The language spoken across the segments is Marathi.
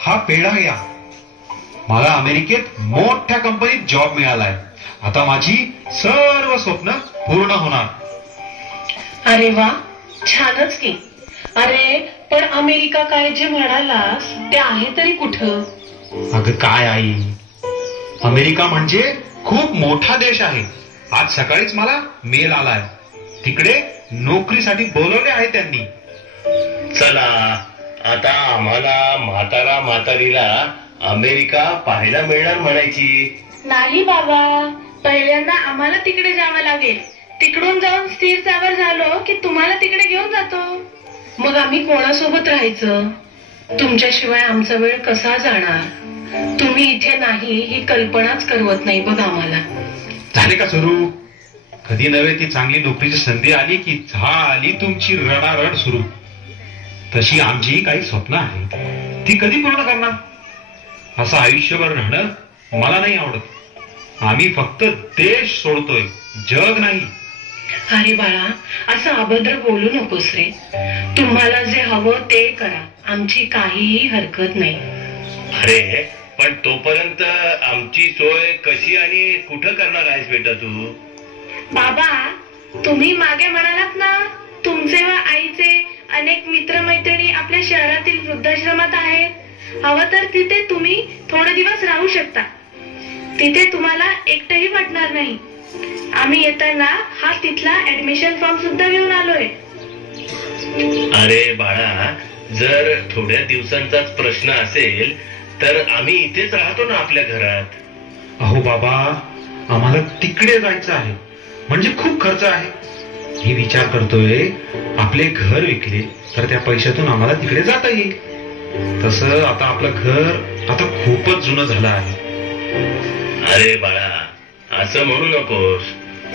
हा पेढा घ्या. मला अमेरिकेत मोठ्या कंपनीत जॉब मिळालाय. आता माझी सर्व स्वप्न पूर्ण होणार. अरे वा, छानच की. अरे पण अमेरिका काय जे म्हणालास ते आहे तरी कुठं? अगं काय आई, अमेरिका म्हणजे खूप मोठा देश आहे. आज सकाळीच मला मेल आलाय. तिकडे नोकरीसाठी बोलवले आहे त्यांनी. चला, आता आम्हाला म्हातारा म्हातारीला अमेरिका पाहायला मिळणार म्हणायची. नाही बाबा, पहिल्यांदा आम्हाला तिकडे जावं लागेल. तिकडून जाऊन स्थिर जावर झालो की तुम्हाला तिकडे घेऊन जातो. मग आम्ही कोणासोबत राहायचं? तुमच्याशिवाय आमचा वेळ कसा जाणार? तुम्ही इथे नाही ही कल्पनाच करवत नाही बघ आम्हाला. झाले का सुरू? कधी नव्हे ती चांगली नोकरीची संधी आली की झाली तुमची रडारड सुरू. तशी आमची काही स्वप्न आहेत, ती कधी पूर्ण करणार? असं आयुष्यभर राहणं मला नाही आवडत. आम्ही फक्त देश सोडतोय, जग नाही. अरे बाळा, असं अभद्र बोलू नकोस रे. तुम्हाला जे हवं ते करा, आमची काहीही हरकत नाही. अरे पण तोपर्यंत आमची सोय कशी आणि कुठं करणार आहेस बेटा तू? बाबा, तुम्ही मागे म्हणालात ना, तुमचे व आईचे अनेक मित्रमैत्रिणी आपल्या शहरातील वृद्धाश्रमात आहेत. हवं तर तिथे तुम्ही थोडे दिवस राहू शकता. तिथे तुम्हाला एकटंही वाटणार नाही. आम्ही येताना हा तिथला ऍडमिशन फॉर्म सुद्धा घेऊन आलोय. अरे बाळा, जर थोड्या दिवसांचाच प्रश्न असेल तर आम्ही इथेच राहतो ना आपल्या घरात. अहो बाबा, आम्हाला तिकडे जायचं आहे, म्हणजे खूप खर्च आहे. मी विचार करतोय आपले घर विकले तर त्या पैशातून आम्हाला तिकडे जाता येईल. तसं आता आपलं घर आता खूपच जुनं झालं आहे. अरे बाळा, असं म्हणू नकोस.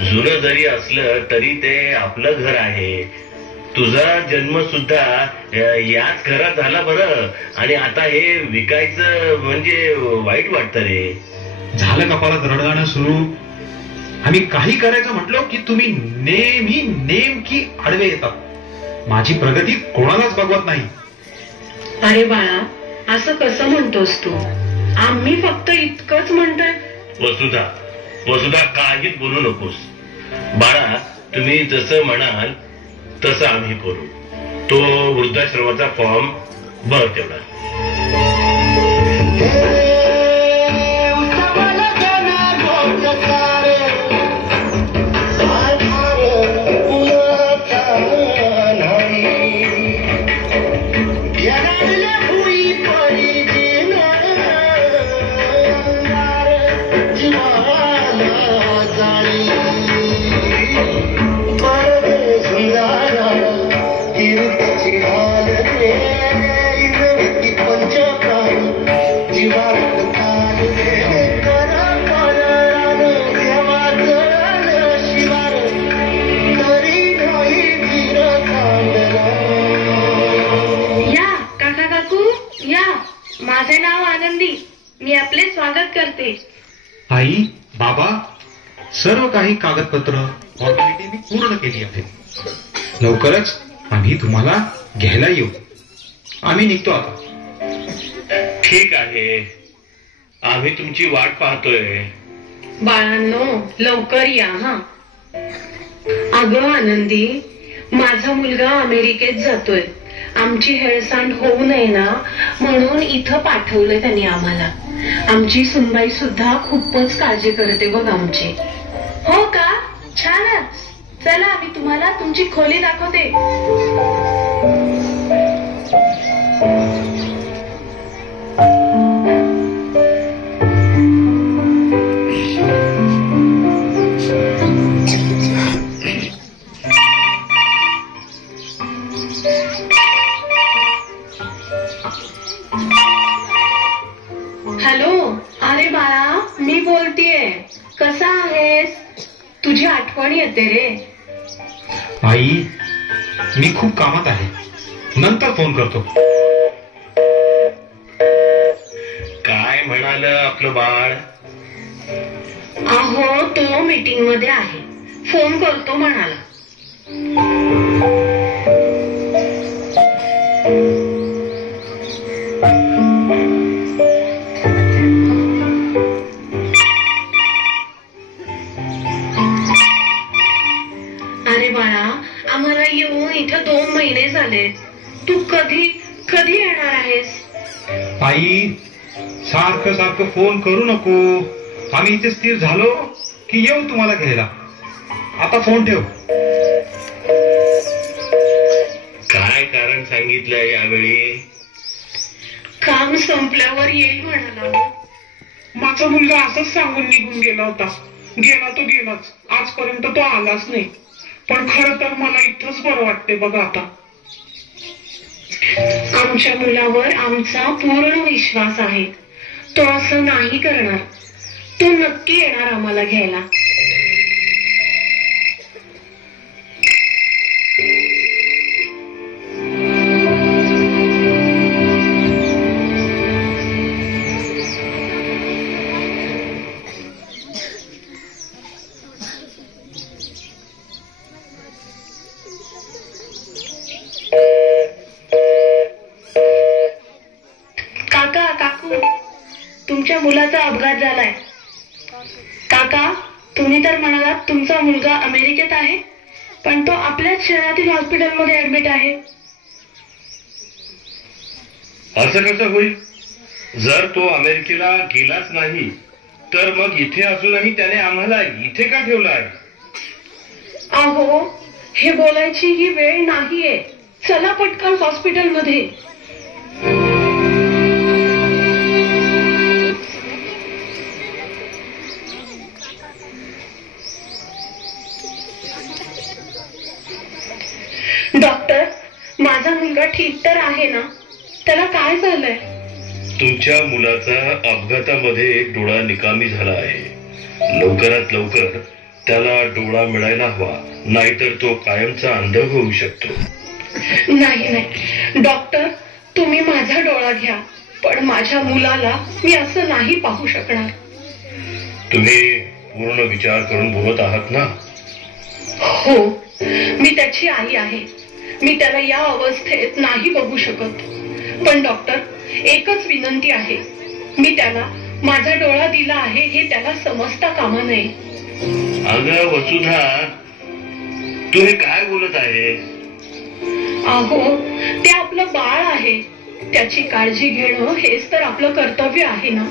जुनं जरी असलं तरी ते आपलं घर आहे. तुझा जन्म सुद्धा याच घरात झाला बरं, आणि आता हे विकायचं म्हणजे वाईट वाटतं रे. झालं कपाळात रडगाणं सुरू. आम्ही काही करायचं म्हटलो की तुम्ही नेहमी नेमकी आडवे येतात. माझी प्रगती कोणालाच बघवत नाही. अरे बाळा, असं कसं म्हणतोस तू? आम्ही फक्त इतकंच म्हणतोय. वसुधा काहीच बोलू नकोस. बाळा, तुम्ही जसं म्हणाल तसं आम्ही करू. तो वृद्धाश्रमाचा फॉर्म भर तेवढा. माझे नाव आनंदी. मी आपले स्वागत करते. आई, बाबा, सर्व काही कागदपत्र फॉर्मॅलिटी मी पूर्ण केली आहे. लवकरच आम्ही तुम्हाला घ्यायला येऊ. आम्ही निघतो आता. ठीक आहे, आम्ही तुमची वाट पाहतोय. बाळांनो, लवकर या हा. अगं आनंदी, माझा मुलगा अमेरिकेत जातोय. आमची हेळसांड होऊ नये ना म्हणून इथं पाठवलंय त्यांनी आम्हाला. आमची सुनबाई सुद्धा खूपच काळजी करते बघ आमची. हो का? छानच. चला, मी तुम्हाला तुमची खोली दाखवते. हॅलो. अरे बाळा, मी बोलतीये. कसा आहेस? तुझी आठवण येते रे. आई, मी खूप कामात आहे, नंतर फोन करतो. काय म्हणाल आपलं बाळ? अहो, तो मीटिंग मध्ये आहे, फोन करतो म्हणाला. आहेस? आई, सारखं सारखं फोन करू नको. आम्ही इथे स्थिर झालो की येऊ तुम्हाला घ्यायला. आता फोन ठेव. काय कारण सांगितलंय यावेळी? काम संपल्यावर येईल म्हणाला. माझा मुलगा असंच सांगून निघून गेला होता. गेला तो गेलाच, आजपर्यंत तो आलाच नाही. पण खरं तर मला इथंच बरं वाटते बघा आता. आमच्या मुलावर आमचा पूर्ण विश्वास आहे. तो असं नाही करणार. तो नक्की येणार आम्हाला घ्यायला. काका, काकू, तुमच्या मुलाचा अपघात झालाय. काका, तुम्ही तर म्हणालात तुमचा मुलगा अमेरिकेत आहे, पण तो आपल्याच शहरातील हॉस्पिटलमध्ये ऍडमिट आहे. असं कसं होईल? जर तो अमेरिकेला गेलाच नाही तर मग इथे असूनही त्याने आम्हाला इथे का ठेवलं आहे? अहो, हे बोलायची ही वेळ नाहीये. चला पटकन हॉस्पिटलमध्ये. डॉक्टर, माझा मुलगा ठीक तर आहे ना? त्याला काय झालंय? तुमच्या मुलाचा अपघातामध्ये एक डोळा निकामी झाला आहे. लवकरात लवकर त्याला डोळा मिळायला हवा, नाहीतर तो कायमचा अंध होऊ शकतो. नाही डॉक्टर, तुम्ही माझा डोळा घ्या, पण माझ्या मुलाला मी असं नाही पाहू शकणार. तुम्ही पूर्ण विचार करून बोलत आहात ना? हो, मी त्याची आई आहे. मी त्याला या अवस्थेत नाही बघू शकत. पण डॉक्टर, एकच विनंती आहे. मी त्याला माझा डोळा दिला आहे हे त्याला समजता कामा नये. अगं वसुधा, तू हे काय बोलत आहेस? अहो, ते आपलं बाळ आहे. त्याची काळजी घेणं हेच तर आपलं कर्तव्य आहे ना.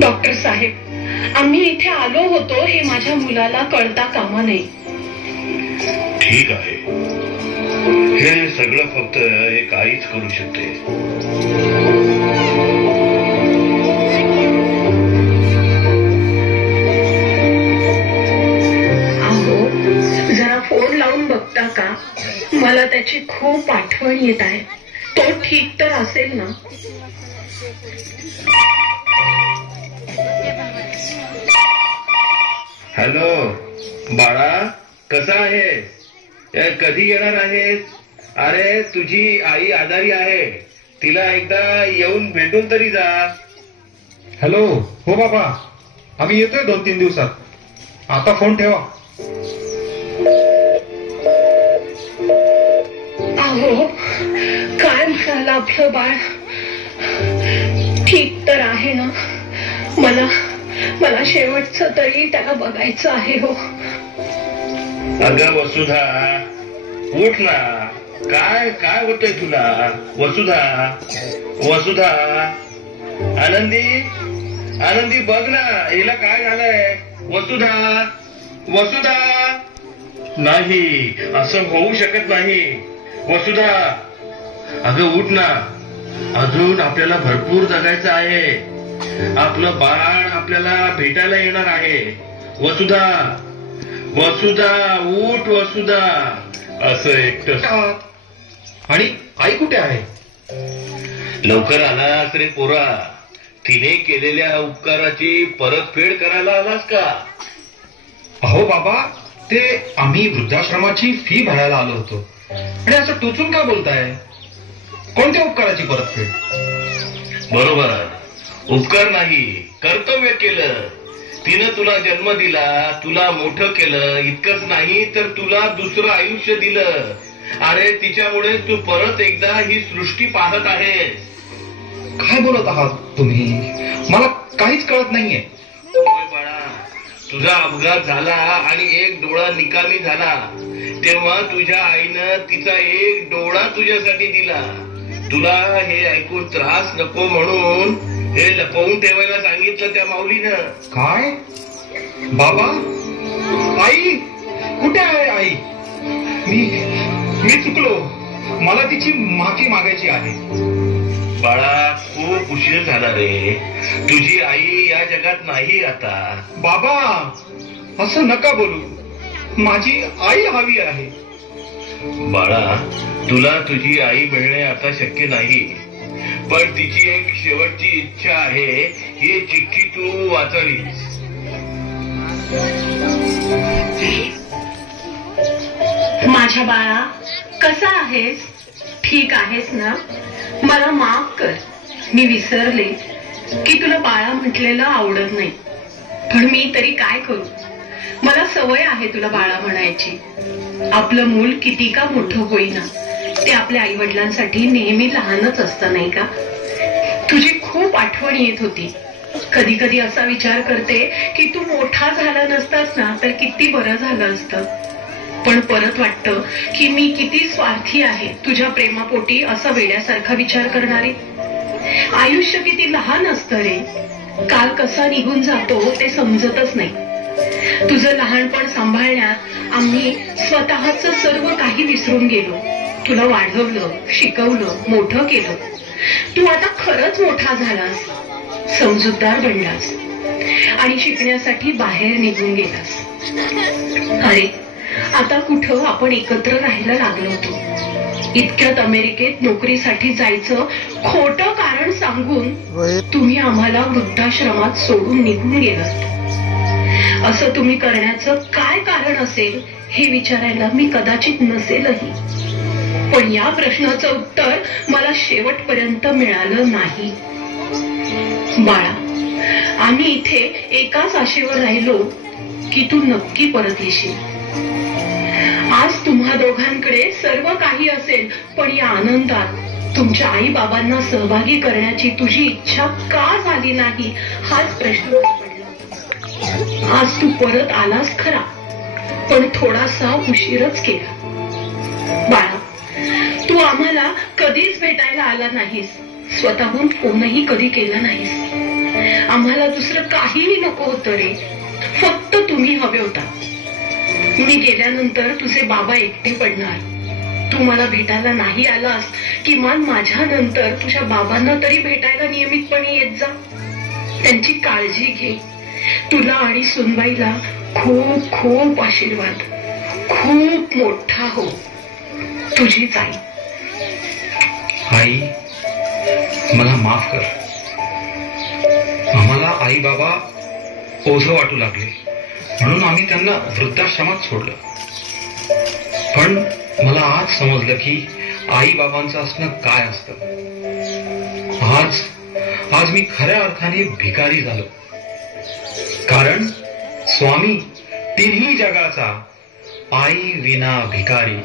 डॉक्टर साहेब, आम्ही इथे आलो होतो हे माझ्या मुलाला कळता कामा नये. ठीक आहे, हे सगळं फक्त एक आईच करू शकते. अहो, जरा फोन लावून बघता का? मला त्याची खूप आठवण येत आहे. तो ठीक तर असेल ना? हॅलो बाळा, कसा आहे? कधी येणार आहेस? अरे तुझी आई आजारी आहे, तिला एकदा येऊन भेटून तरी जा. हॅलो. हो बाबा, आम्ही येतोय 2-3 दिवसात. आता फोन ठेवा. अहो, काय म्हणाला आपलं बाळ? ठीक तर आहे ना? मला शेवटचं तरी त्याला बघायचं आहे. हो अगं वसुधा, उठ ना. काय काय होतंय तुला? वसुधा, आनंदी बघ ना, हिला काय झालंय? वसुधा, नाही, असं होऊ शकत नाही. वसुधा, अगं उठ ना. अजून आपल्याला भरपूर जगायचं आहे. आपलं बाळ आपल्याला भेटायला येणार आहे. वसुधा, उठ वसुधा. असं एकटं. आणि आई कुठे आहे? लवकर आलास रे पोरा. तिने केलेल्या उपकाराची परतफेड करायला आलास का? अहो बाबा, ते आम्ही वृद्धाश्रमाची फी भरायला आलो होतो. आणि असं टोचून का बोलताय? कोणत्या उपकाराची परतफेड? बरोबर, उपकार नाही, कर्तव्य केलं. तिनं तुला जन्म दिला, तुला मोठं केलं. इतकंच नाही तर तुला दुसरं आयुष्य दिलं. अरे तिच्यामुळे तू परत एकदा ही सृष्टी पाहत आहेस. काय बोलत आहात तुम्ही? मला काहीच कळत नाहीये. होय बाळा, तुझा अपघात झाला आणि एक डोळा निकामी झाला, तेव्हा तुझ्या आईनं तिचा एक डोळा तुझ्यासाठी दिला. तुला हे ऐकून त्रास नको म्हणून हे लपवून ठेवायला सांगितलं त्या माऊलीनं. काय बाबा? आई कुठे आहे? आई मी चुकलो, मला तिची माफी मागायची आहे. बाळा खूप उशीर झाला रे, तुझी आई या जगात नाही आता. बाबा असं नका बोलू, माझी आई हवी आहे. बाळा तुला तुझी आई मिळणे आता शक्य नाही, पण तिची एक शेवटची इच्छा आहे, ही चिठ्ठी तू वाचावीस. माझ्या बाळा, कसा आहेस? ठीक आहेस ना? मला माफ कर, मी विसरले की तुला बाळा म्हटलेलं आवडत नाही. पण मी तरी काय करू, मला सवय आहे तुला बाळा म्हणायची. आपलं मूल किती का मोठं होईना, ते आपल्या आई वडिलांसाठी नेहमी लहानच असतं नाही का? तुझी खूप आठवण येत होती. कधी कधी असा विचार करते की तू मोठा झाला नसतास ना तर किती बरं झालं असतं. पण परत वाटतं की मी किती स्वार्थी आहे तुझ्या प्रेमापोटी असं वेड्यासारखा विचार करणारी. आयुष्य किती लहान असतं रे, काल कसा निघून जातो ते समजतच नाही. तुझं लहानपण सांभाळण्यात आम्ही स्वतःच सर्व काही विसरून गेलो. तुला वाढवलं, शिकवलं, मोठं केलं. तू आता खरंच मोठा झालास, समजूतदार बनलास आणि शिकण्यासाठी बाहेर निघून गेलास. अरे आता कुठं आपण एकत्र राहायला लागलो होतो. इतक्यात अमेरिकेत नोकरीसाठी जायचं खोटं कारण सांगून तुम्ही आम्हाला वृद्धाश्रमात सोडून निघून गेलात. असं तुम्ही करण्याचं काय कारण असेल हे विचारायला मी कदाचित नसेलही, पण या प्रश्नाचं उत्तर मला शेवटपर्यंत मिळालं नाही. बाळा, आम्ही इथे एकाच आशेवर राहिलो की तू नक्की परत येशील. आज तुम्हा दोघांकडे सर्व काही असेल, पण या आनंदात तुमच्या आई बाबांना सहभागी करण्याची तुझी इच्छा का झाली नाही हाच प्रश्न पडला. आज तू परत आलास खरा, पण थोडासा उशीरच केला. बाळा, तू आम्हाला कधीच भेटायला आला नाहीस, स्वतःहून फोनही कधी केला नाहीस. आम्हाला दुसरं काहीही नको होतं रे, फक्त तुम्ही हवे होता. मी गेल्यानंतर तुझे बाबा एकटे पडणार. तू मला भेटायला नाही आलास, किमान माझ्या नंतर तुझ्या बाबांना तरी भेटायला नियमितपणे येत जा. त्यांची काळजी घे. तुला आणि सुनबाईला खूप खूप आशीर्वाद. खूप मोठा हो. तुझीच आई. आई मला माफ कर. आम्हाला आई बाबा ओझं वाटू लागले म्हणून आम्ही त्यांना वृद्धाश्रमात सोडलं. पण मला आज समजलं की आई बाबांचं असणं काय असतं. आज मी खऱ्या अर्थाने भिकारी झालो, कारण स्वामी तिन्ही जगाचा आई विना भिकारी.